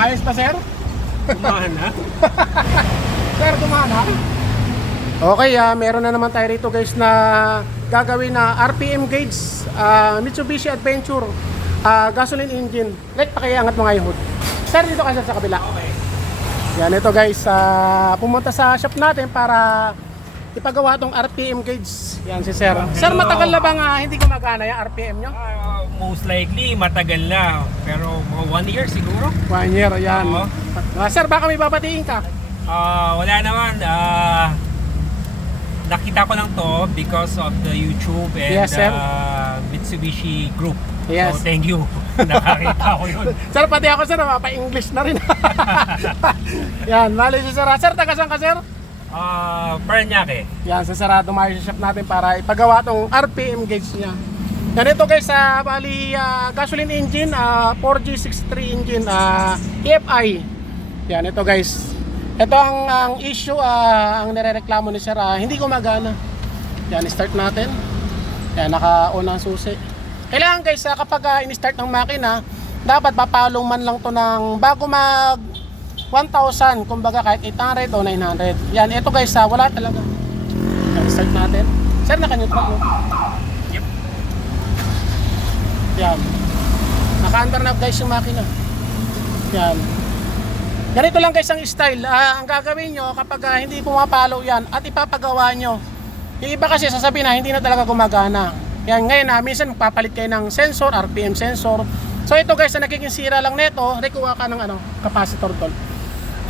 Ayos pa, sir? Kumana. Sir, gumana? Okay, meron na naman tayo rito guys na gagawin na RPM gauge, Mitsubishi Adventure, gasoline engine. Like, pakiangat mo nga yung hood. Sir, dito ka sa kabila. Okay. Yan, ito guys, pumunta sa shop natin para ipagawa tong RPM gauge. Yan si sir. Sir, matagal na bang hindi gumagana yung RPM nyo? Most likely, matagal na. Pero mga 1 year siguro. 1 year, yan. Oo. Sir, baka may babatiin ka? Wala naman. Nakita ko lang to because of the YouTube and Yes, sir. Mitsubishi Group. Yes. So, thank you. Nakakita ko yun. Sir, pati ako sir, mapa-English na rin. Yan, mali si sir. Sir, taga saan ka sir? Paranaque. Yan, sa sarado tayo sa shop natin para ipagawa tong RPM gauge niya. Yan, ito guys, bali gasoline engine, 4G63 engine, EFI. Yan, ito guys. Ito ang issue, ang nirereklamo ni sir, hindi gumagana. Yan, start natin. Yan, naka-on ang susi. Kailangan guys, kapag in-start ng makina, dapat papalong man lang to ng bago mag 1,000, kumbaga kahit 800 o 900. Yan, ito guys, wala talaga. Yan, start natin. Sir, naka-neutral mo. Yep. Yan. Naka-under na guys yung makina. Yan. Ganito lang guys ang style. Ang gagawin nyo kapag hindi pumapalo yan at ipapagawa nyo. Yung iba kasi sasabihin na hindi na talaga gumagana. Yan, ngayon minsan magpapalit kayo ng sensor, RPM sensor. So ito guys, na nagiging sira lang nito, kuha ka ng capacitor tol.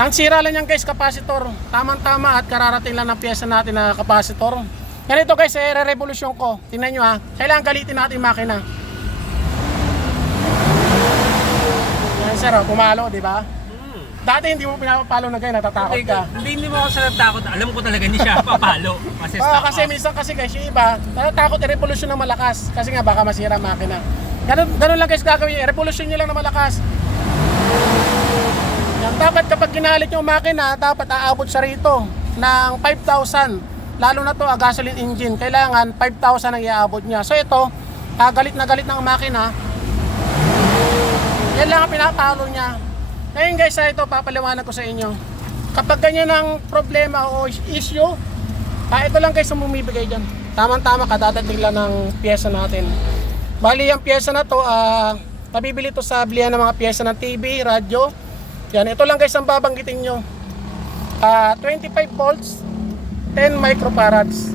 Ang sira lang yan guys, capacitor. Tamang-tama at kararating lang ng pyesa natin na capacitor. Ganito guys, re-revolution ko. Tingnan nyo kailangan galitin natin yung makina. Yan sir, pumalo, di ba? Dati hindi mo pinapapalo na kayo, natatakot ka. Hindi mo ako sa natakot. Alam ko talaga hindi siya papalo. Kasi Kasi minsan kasi guys, yung iba, natatakot i-revolution ng malakas. Kasi nga baka masira ang makina. Ganun lang guys gagawin, i-revolution nyo lang ng malakas. Yan, dapat kapag ginalit yung makina, dapat aabot siya rito ng 5,000. Lalo na to, gasoline engine. Kailangan 5,000 ang iaabot niya. So ito, galit na galit ng makina. Yan lang ang pinapalo niya. Ngayon guys, ito papaliwanag ko sa inyo. Kapag ganyan ang problema o issue, ito lang guys ang bumibigay dyan. Tamang-tama, kadadating lang ng pyesa natin. Bali, ang pyesa na to, nabibili to sa bilihan ng mga pyesa ng TV, radyo. Yan, ito lang guys ang babanggitin nyo. 25 volts, 10 microfarads.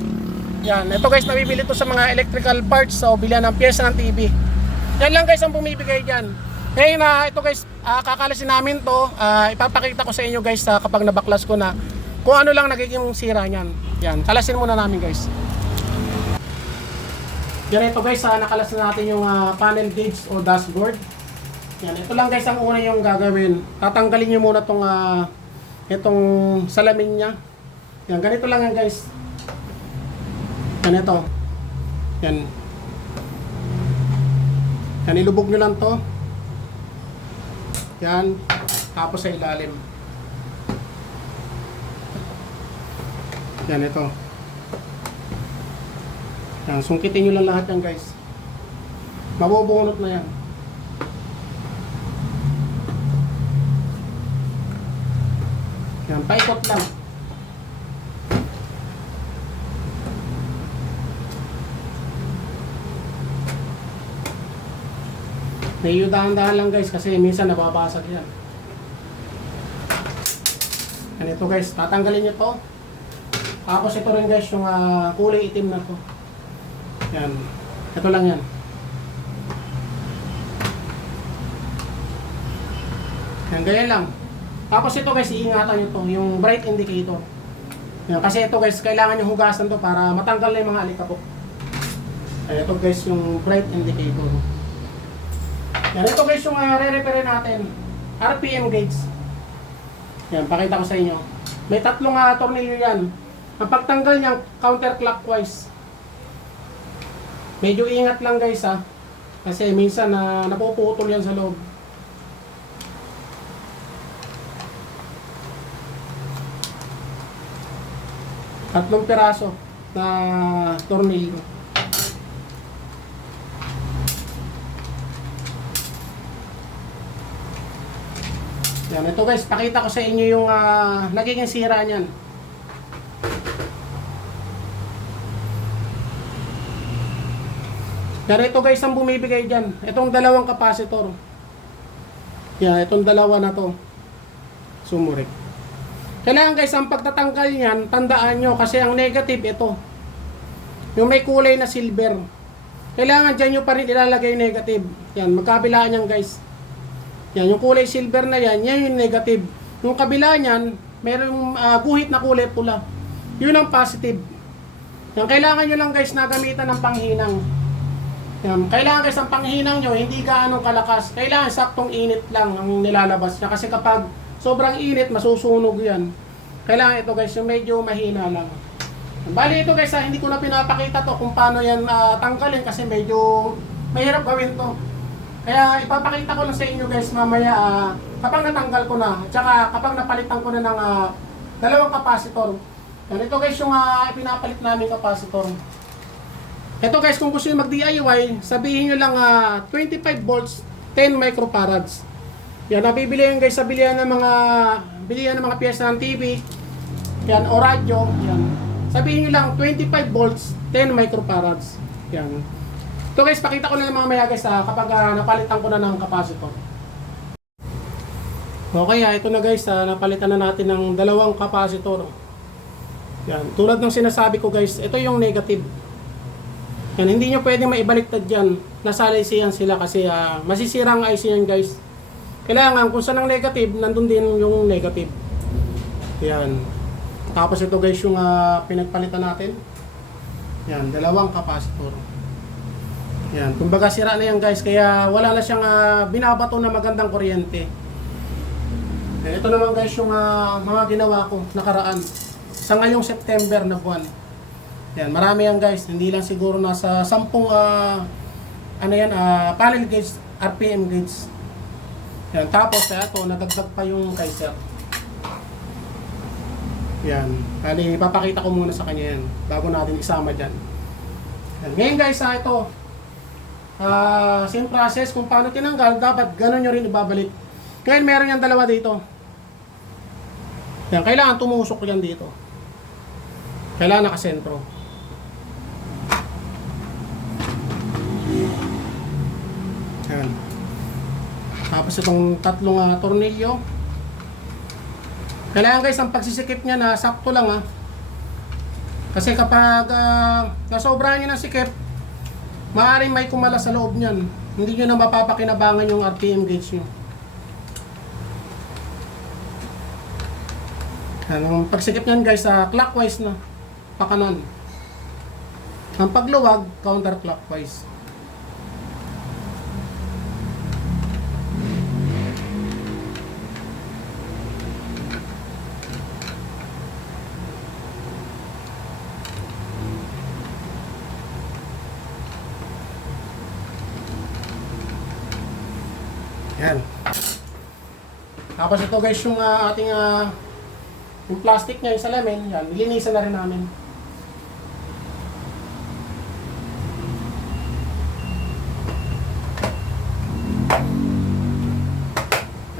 Yan, ito guys nabibili to sa mga electrical parts o bilihan ng pyesa ng TV. Yan lang guys ang bumibigay dyan. Ngayon ito guys, kakalasin namin to, ipapakita ko sa inyo guys kapag nabaklas ko na kung ano lang nagiging sira niyan. Yan, kalasin muna namin guys. Yan ito guys, nakalas na natin yung panel gauge o dashboard. Yan, ito lang guys ang una yung gagawin. Tatanggalin nyo muna itong salamin niya. Yan, ganito lang yan guys. Yan ito. Yan. Yan, ilubog nyo lang to. Yan, tapos sa ilalim. Yan, ito. Yan, sungkitin nyo lang lahat yan guys. Mabubunot na yan. Yan, paikot lang. Medyo dahan-dahan lang guys kasi minsan nababasag yan. Yan ito guys, tatanggalin nyo to. Tapos ito rin guys yung kulay itim na to. Yan, ito lang yan. Yan, ganyan lang. Tapos ito guys, iingatan nyo to, yung bright indicator. Yan, kasi ito guys, kailangan nyo hugasan to para matanggal na yung mga alikabok. Yan, ito guys, yung bright indicator. Yan, ito guys yung re-repair natin. RPM gauge. Yan, pakita ko sa inyo. May tatlong tornilyo yan. Ang pagtanggal niya, counterclockwise. Medyo ingat lang guys kasi minsan napuputol yan sa loob. Tatlong piraso na tornilyo. Yan, ito guys, pakita ko sa inyo yung nagiging sira niyan. Pero ito guys ang bumibigay dyan. Itong dalawang capacitor. Yan, itong dalawa na to. Sumurik. Kailangan guys, ang pagtatanggal niyan, tandaan nyo kasi ang negative ito. Yung may kulay na silver. Kailangan dyan nyo pa rin ilalagay yung negative. Yan, magkabilaan yan guys. Yan, yung kulay silver na yan, yan yung negative. Yung kabila niyan, mayroong guhit na kulay pula. Yun ang positive. Yan, kailangan nyo lang guys na gamitan ng panghinang. Yan, kailangan guys ang panghinang nyo, hindi gaano kalakas. Kailangan saktong init lang ang nilalabas niya. Kasi kapag sobrang init, masusunog yan. Kailangan ito guys, yung medyo mahina lang. Bali ito guys, hindi ko na pinapakita to kung paano yan tanggalin kasi medyo mahirap gawin to. Kaya ipapakita ko lang sa inyo guys mamaya kapag natanggal ko na. At saka kapag napalitan ko na ng dalawang capacitor. Yan, ito guys yung pinapalit namin capacitor. Ito guys, kung gusto nyo mag-DIY, sabihin nyo lang 25 volts, 10 microfarads. Yan, nabibili yan guys sa bilihan ng mga piyesa ng TV. Yan, o radyo. Yan. Sabihin nyo lang 25 volts, 10 microfarads. Yan. Ito guys, pakita ko na lang mamaya guys kapag napalitan ko na ng capacitor. Okay, ito na guys, napalitan na natin ng dalawang capacitor. Yan, tulad ng sinasabi ko guys, ito yung negative. Yan, hindi nyo pwedeng maibaliktad dyan. Nasa IC yan sila kasi masisira ang IC yan guys. Kailangan kung saan ang negative, nandun din yung negative. Yan. Tapos ito guys yung pinagpalitan natin. Yan, dalawang capacitor. Yan, kumbaga sira na yan guys, kaya wala na siyang binabato na magandang kuryente. Yan, ito naman guys yung mga ginawa ko nakaraan. Sa ngayong September na buwan. Yan, marami yan guys, hindi lang siguro nasa 10 panel gauge, RPM gauge. Yan, tapos ito, nadagdag pa yung Kaiser. Yan, kali ipapakita ko muna sa kanya yan bago natin isama dyan. Yan, ngayon guys, ito same process kung paano tinanggal, dapat ganun nyo rin ibabalik. Ngayon meron yung dalawa dito. Yan, kailangan tumusok yan dito. Kailangan nakasentro. Yan. Tapos itong tatlong tornilyo. Kailangan guys ang pagsisikip niya na sakto lang Kasi kapag nasobrahan nyo ng sikip, maaaring may kumala sa loob niyan. Hindi nyo na mapapakinabangan yung RPM gauge nyo. Yan, ang pagsikip niyan guys, clockwise na, pakanan. Ang pagluwag, counterclockwise. Yan. Tapos ito guys yung ating yung plastic niya, yung salamin, yan, nilinisan na rin namin.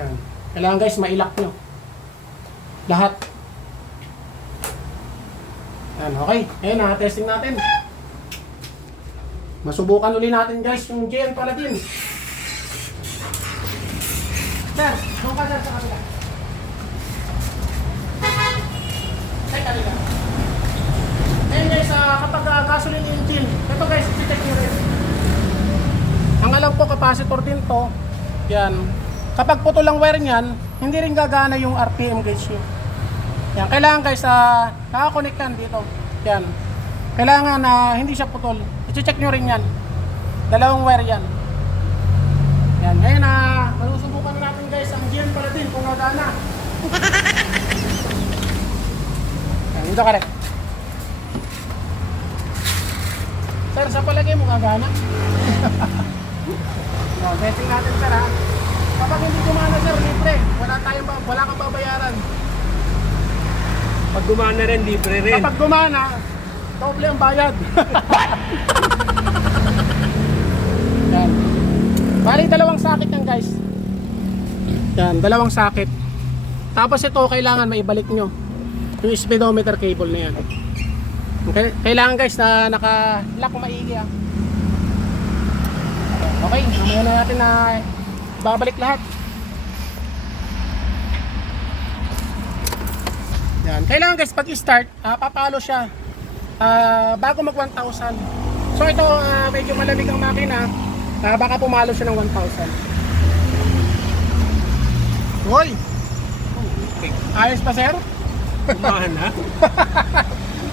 Yan. Kailangan guys mailak nyo. Lahat. Yan, okay. Ngayon, testing natin. Masubukan uli natin guys yung GN Paladin. Sir, doon ka sir sa kabila. Ay, kanila. Ngayon guys, kapag gasoline engine, ito guys, check nyo rin. Ang alam ko, capacitor din to. Yan. Kapag putol ang wire niyan, hindi rin gagana yung RPM gauge nyo. Yan. Kailangan guys, nakakonect yan dito. Yan. Kailangan hindi siya putol. I-check nyo rin yan. Dalawang wire yan. Yan. Ngayon malusubukan natin guys ang GN Paladin kung gagana. Yan, dito ka rin. Sir, sa palagay mo gagana? No, testing natin sir Kapag hindi gumana sir, libre. Wala kang babayaran. Pag gumana rin, libre rin. Kapag gumana, doble ang bayad. Yan. Bali, dalawang sakit yan guys. Yan, dalawang sakit. Tapos ito, kailangan maibalik nyo yung speedometer cable na yan. Okay? Kailangan guys na naka-lock maigi ah. Okay, mamaya na natin na babalik lahat. Yan. Kailangan guys pag i-start, papalo siya bago mag 1,000. So ito medyo malamig ang makina, baka pumalo siya ng 1,000. Hoy! Ayos pa sir? Kumana.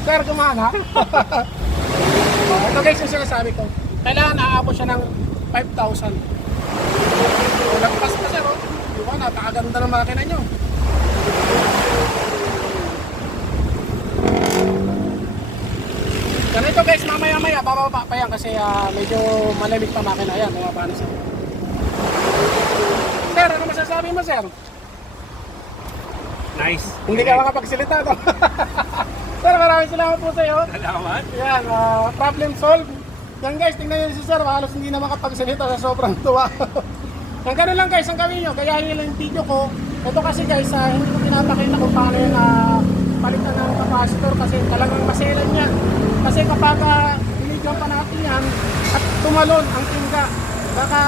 Sir, gumana? Ito guys yung sinasabi ko. Kailangan aabot siya ng 5,000. So, lagpas pa sir, oh. Diba, napakaganda ng makina nyo. Ganito guys, mamaya-maya, bababa pa yan kasi medyo malamig pa makina yan. Bumaba na sir. Sir, ano masasabi mo sir? Nice. Hindi ka makapagsalita to. Sir, maraming salamat po sa iyo. Salamat. Yan, problem solved. Yan guys, tingnan nyo si sir, halos hindi na makapagsalita sa sobrang tuwa. Yan ganun lang guys, ang gawin nyo, gayahin nyo lang yung video ko. Ito kasi guys, hindi ko pinapakita kung paano yung palitan ng capacitor kasi talagang maselan yan. Kasi kapag binigyan pa natin yan at tumalon ang tingga, baka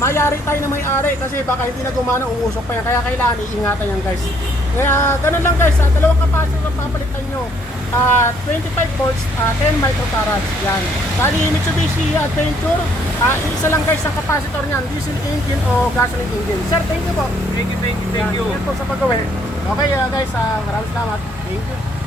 mayari tayo na may-ari kasi baka hindi na gumana, umusok pa yan. Kaya kailangan iingatan yan guys. Kaya ganun lang guys, dalawang capacitor ang papalitan nyo. 25 volts, 10 microfarads. Yan. Bali, Mitsubishi Adventure, isa lang guys ang capacitor niyan, diesel engine o gasoline engine. Sir, thank you po. Thank you. Yan po sa pag-uwi. Okay guys, maraming salamat. Thank you.